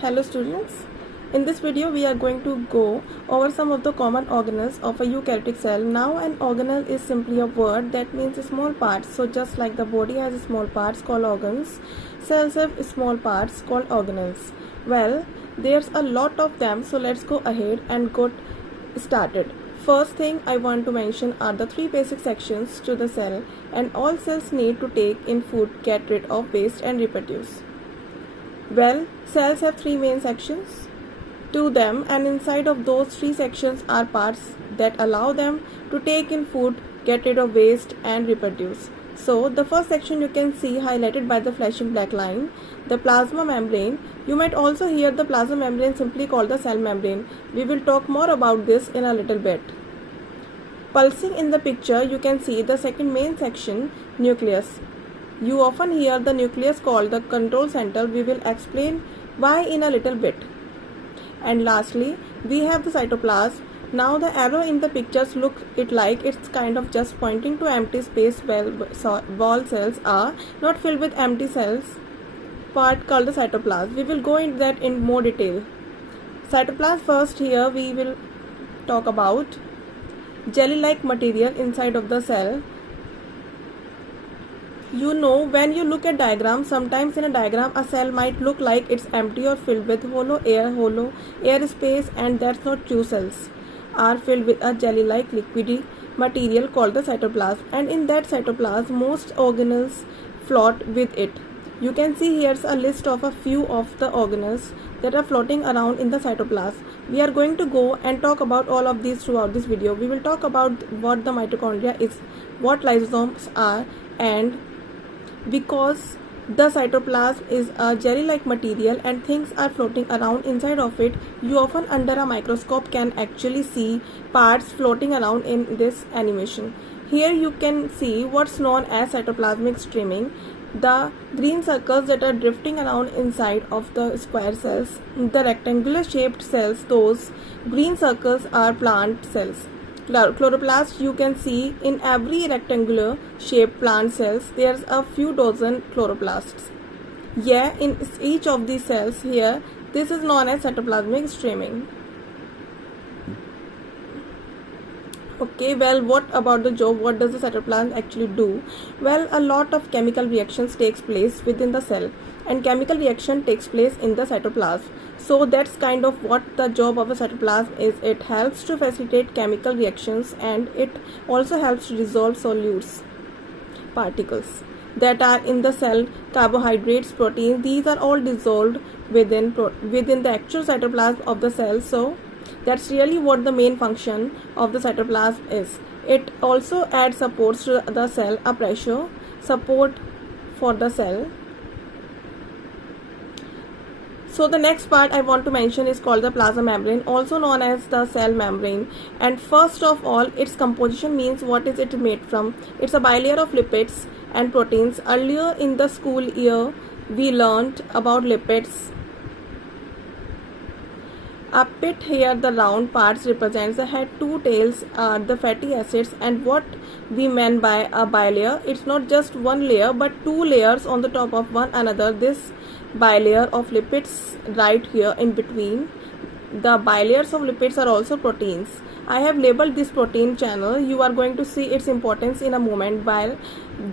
Hello students, in this video we are going to go over some of the common organelles of a eukaryotic cell. Now an organelle is simply a word that means small parts. So just like the body has small parts called organs, cells have small parts called organelles. Well, there's a lot of them, so let's go ahead and get started. First thing I want to mention are the three basic sections to the cell, and all cells need to take in food, get rid of waste and reproduce. Well, cells have three main sections to them, and inside of those three sections are parts that allow them to take in food, get rid of waste and reproduce. So the first section you can see highlighted by the flashing black line, the plasma membrane. You might also hear the plasma membrane simply called the cell membrane. We will talk more about this in a little bit. Pulsing in the picture, you can see the second main section, nucleus. You often hear the nucleus called the control center. We will explain why in a little bit. And lastly, we have the cytoplasm. Now the arrow in the pictures look it like it's kind of just pointing to empty space. Well, wall cells are not filled with empty cells, part called the cytoplasm. We will go into that in more detail. Cytoplasm first. Here we will talk about jelly-like material inside of the cell. You know, when you look at diagrams, sometimes in a diagram a cell might look like it's empty or filled with hollow air space, and that's not true. Cells are filled with a jelly-like liquidy material called the cytoplasm, and in that cytoplasm most organelles float with it. You can see here's a list of a few of the organelles that are floating around in the cytoplasm. We are going to go and talk about all of these throughout this video. We will talk about what the mitochondria is, what lysosomes are, and because the cytoplasm is a jelly-like material and things are floating around inside of it, you often under a microscope can actually see parts floating around in this animation. Here you can see what's known as cytoplasmic streaming, the green circles that are drifting around inside of the square cells. The rectangular shaped cells, those green circles are plant cells. Chloroplasts, you can see in every rectangular shaped plant cells there's a few dozen chloroplasts. Yeah, in each of these cells here, this is known as cytoplasmic streaming. Okay, well, what about the job? What does the cytoplasm actually do? Well, a lot of chemical reactions takes place within the cell, and chemical reaction takes place in the cytoplasm. So that's kind of what the job of a cytoplasm is. It helps to facilitate chemical reactions, and it also helps to dissolve solutes, particles that are in the cell, carbohydrates, proteins. These are all dissolved within the actual cytoplasm of the cell. So that's really what the main function of the cytoplasm is. It also adds supports to the cell, a pressure support for the cell. So the next part I want to mention is called the plasma membrane, also known as the cell membrane. And first of all, its composition means what is it made from. It's a bilayer of lipids and proteins. Earlier in the school year, we learned about lipids. A pit here, the round parts represents the head, two tails are the fatty acids, and what we mean by a bilayer, it's not just one layer but two layers on the top of one another. This bilayer of lipids right here in between, the bilayers of lipids are also proteins. I have labeled this protein channel. You are going to see its importance in a moment. While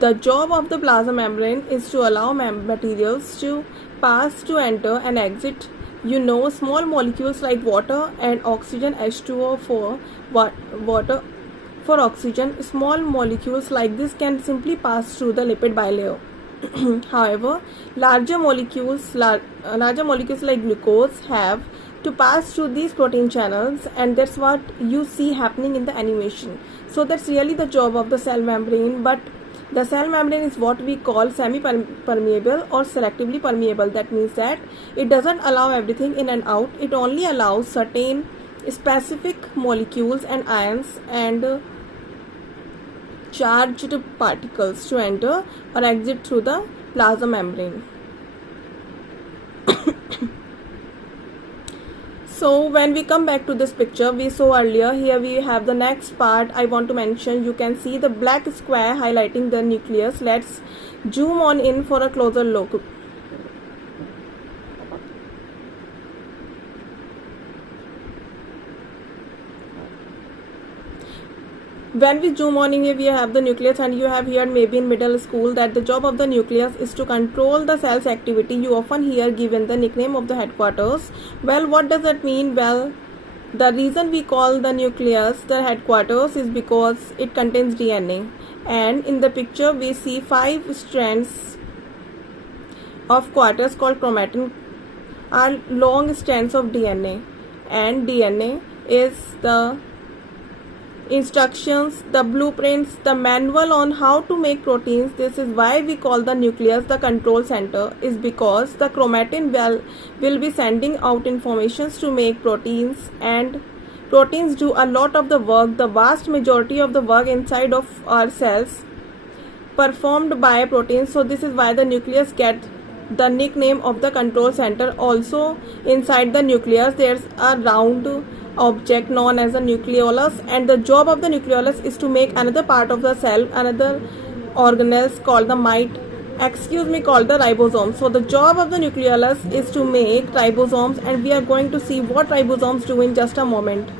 the job of the plasma membrane is to allow materials to pass, to enter and exit. You know, small molecules like water and oxygen, H2O for water for oxygen, small molecules like this can simply pass through the lipid bilayer. However, larger molecules like glucose have to pass through these protein channels, and that's what you see happening in the animation. So that's really the job of the cell membrane. But the cell membrane is what we call semi-permeable or selectively permeable. That means that it doesn't allow everything in and out. It only allows certain specific molecules and ions and charged particles to enter or exit through the plasma membrane. So when we come back to this picture we saw earlier, here we have the next part I want to mention. You can see the black square highlighting the nucleus. Let's zoom on in for a closer look. When we zoom on in here, we have the nucleus, and you have heard maybe in middle school that the job of the nucleus is to control the cell's activity. You often hear given the nickname of the headquarters. Well, what does that mean? Well, the reason we call the nucleus the headquarters is because it contains DNA, and in the picture we see 5 strands of quarters called chromatin are long strands of DNA, and DNA is the instructions, the blueprints, the manual on how to make proteins. This is why we call the nucleus the control center, is because the chromatin will be sending out informations to make proteins, and proteins do a lot of the work. The vast majority of the work inside of our cells performed by proteins. So this is why the nucleus gets the nickname of the control center. Also inside the nucleus there's a round object known as a nucleolus, and the job of the nucleolus is to make another part of the cell, another organelles called the called the ribosome. So the job of the nucleolus is to make ribosomes, and we are going to see what ribosomes do in just a moment.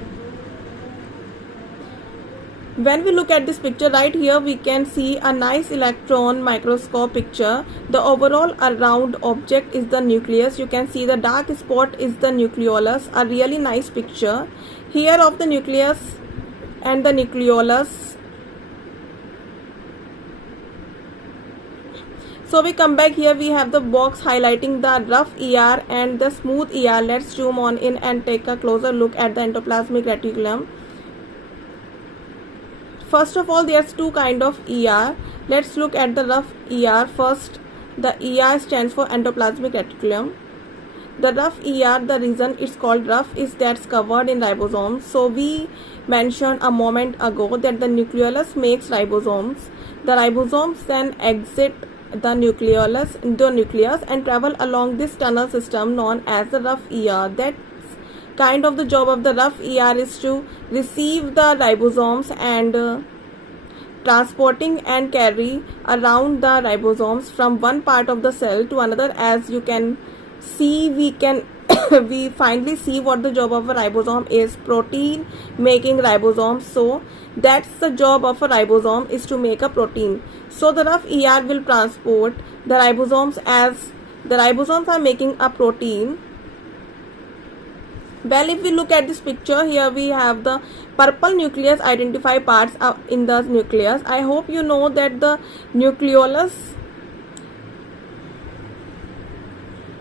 When we look at this picture right here, we can see a nice electron microscope picture. The overall round object is the nucleus. You can see the dark spot is the nucleolus. A really nice picture here of the nucleus and the nucleolus. So we come back here, we have the box highlighting the rough ER and the smooth ER. Let's zoom on in and take a closer look at the endoplasmic reticulum. First of all, there's 2 kind of ER. Let's look at the rough ER first. The ER stands for endoplasmic reticulum. The rough ER, the reason it's called rough is that's covered in ribosomes. So we mentioned a moment ago that the nucleolus makes ribosomes. The ribosomes then exit the nucleus and travel along this tunnel system known as the rough ER. That kind of the job of the rough ER is to receive the ribosomes and transporting and carry around the ribosomes from one part of the cell to another. As you can see, we finally see what the job of a ribosome is: protein making ribosomes. So that's the job of a ribosome, is to make a protein. So the rough ER will transport the ribosomes. As the ribosomes are making a protein, well, if we look at this picture here, we have the purple nucleus identify parts in the nucleus. I hope you know that the nucleolus,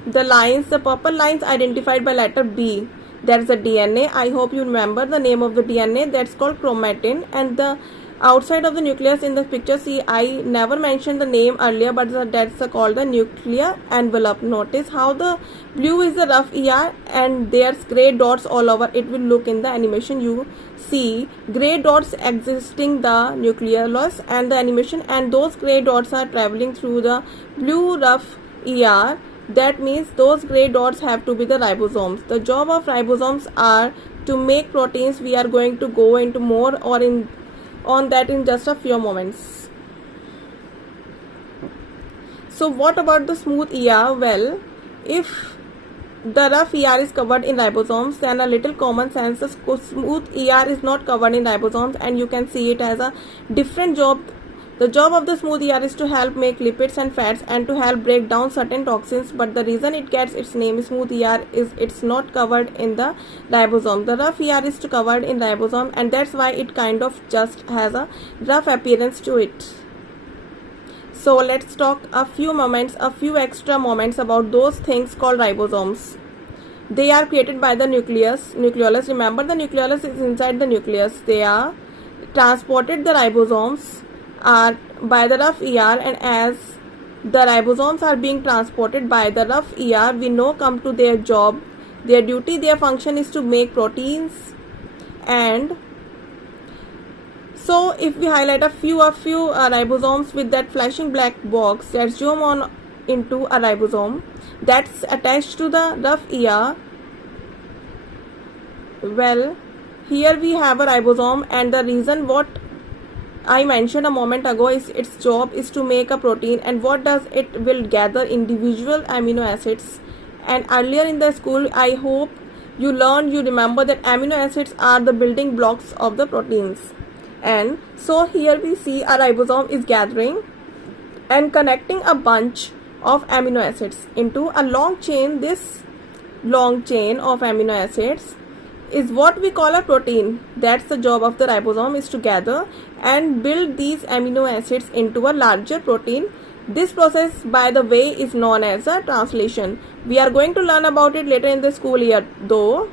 the purple lines identified by letter B, that's the DNA. I hope you remember the name of the DNA, that's called chromatin. And the outside of the nucleus in the picture, see, I never mentioned the name earlier, but that's called the nuclear envelope. Notice how the blue is the rough ER and there's gray dots all over. It will look in the animation, you see gray dots existing the nucleolus and the animation, and those gray dots are traveling through the blue rough ER. That means those gray dots have to be the ribosomes. The job of ribosomes are to make proteins. We are going to go into more on that in just a few moments. So what about the smooth ER? Well, if the rough ER is covered in ribosomes, then a little common sense, the smooth ER is not covered in ribosomes, and you can see it as a different job. The job of the smooth ER is to help make lipids and fats and to help break down certain toxins, but the reason it gets its name smooth ER is it's not covered in the ribosome. The rough ER is covered in ribosome, and that's why it kind of just has a rough appearance to it. So let's talk a few extra moments about those things called ribosomes. They are created by the nucleolus. Remember, the nucleolus is inside the nucleus. They are transported, the ribosomes are by the rough ER, and as the ribosomes are being transported by the rough ER, we now come to their job, their duty, their function is to make proteins. And so if we highlight a few ribosomes with that flashing black box, let's zoom on into a ribosome that's attached to the rough ER. Well, here we have a ribosome, and the reason what I mentioned a moment ago is its job is to make a protein. And what does it? Will gather individual amino acids. And earlier in the school, I hope you remember that amino acids are the building blocks of the proteins. And so here we see a ribosome is gathering and connecting a bunch of amino acids into a long chain. This long chain of amino acids is what we call a protein. That's the job of the ribosome, is to gather and build these amino acids into a larger protein. This process, by the way, is known as a translation. We are going to learn about it later in the school year though.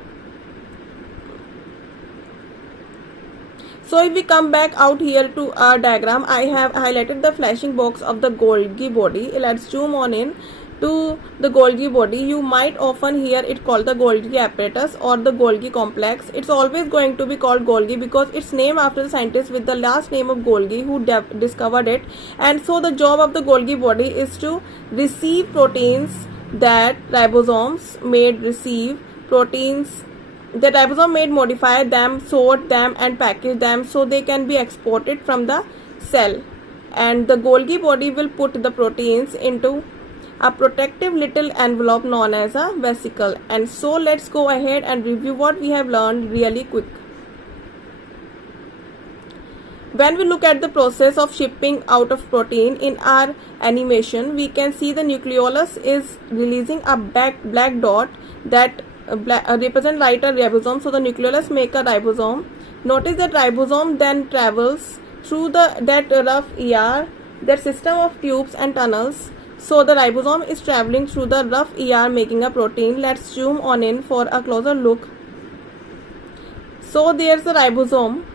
So if we come back out here to our diagram, I have highlighted the flashing box of the Golgi body. Let's zoom on in to the Golgi body. You might often hear it called the Golgi apparatus or the Golgi complex. It's always going to be called Golgi because it's named after the scientist with the last name of Golgi who discovered it. And so the job of the Golgi body is to receive proteins that ribosomes made receive, proteins the ribosome made modify them, sort them and package them so they can be exported from the cell. And the Golgi body will put the proteins into a protective little envelope known as a vesicle. And so let's go ahead and review what we have learned really quick. When we look at the process of shipping out of protein in our animation, we can see the nucleolus is releasing a black dot that represent right a ribosome. So the nucleolus make a ribosome. Notice that ribosome then travels through that rough ER, that system of tubes and tunnels. So the ribosome is traveling through the rough ER making a protein. Let's zoom on in for a closer look. So there's the ribosome.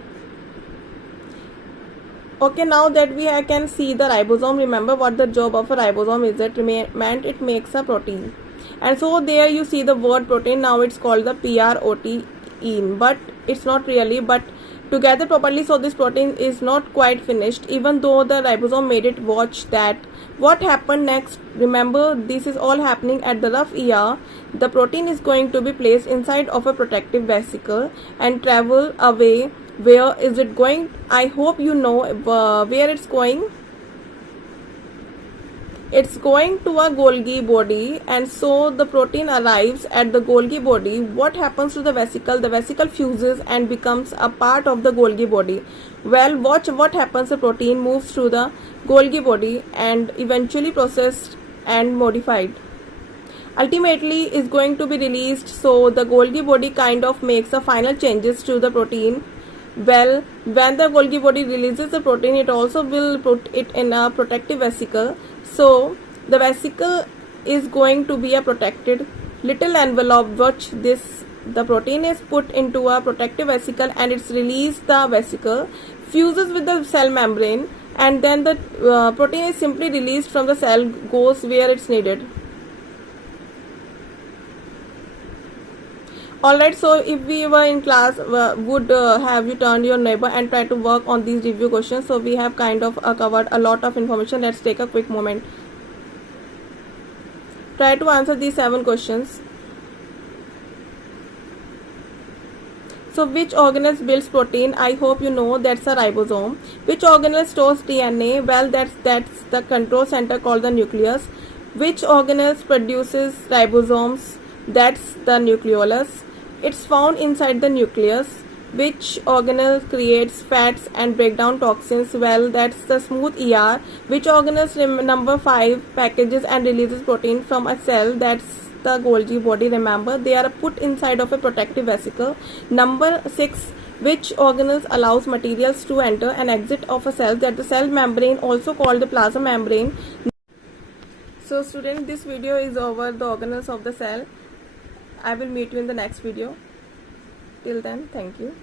Okay, now that we can see the ribosome, remember what the job of a ribosome is. It makes a protein. And so there you see the word protein. Now it's called the protein, but it's not really. But to gather properly, so this protein is not quite finished even though the ribosome made it. Watch that. What happened next? Remember, this is all happening at the rough ER. The protein is going to be placed inside of a protective vesicle and travel away. Where is it going? I hope you know where it's going. It's going to a Golgi body, and so the protein arrives at the Golgi body. What happens to the vesicle? The vesicle fuses and becomes a part of the Golgi body. Well, watch what happens. The protein moves through the Golgi body and eventually processed and modified. Ultimately is going to be released. So the Golgi body kind of makes the final changes to the protein. Well, when the Golgi body releases the protein, it also will put it in a protective vesicle. So the vesicle is going to be a protected little envelope which the protein is put into a protective vesicle and it's released. The vesicle fuses with the cell membrane and then the protein is simply released from the cell, goes where it's needed. Alright, so if we were in class, would have you turned your neighbor and try to work on these review questions. So we have kind of covered a lot of information. Let's take a quick moment. Try to answer these 7 questions. So which organelle builds protein? I hope you know that's a ribosome. Which organelle stores DNA? Well, that's the control center called the nucleus. Which organelle produces ribosomes? That's the nucleolus. It's found inside the nucleus. Which organelle creates fats and break down toxins? Well, that's the smooth ER. Which organelle number 5 packages and releases protein from a cell? That's the Golgi body. Remember, they are put inside of a protective vesicle. Number 6, which organelle allows materials to enter and exit of a cell? That the cell membrane, also called the plasma membrane. So students, this video is over the organelles of the cell. I will meet you in the next video. Till then, thank you.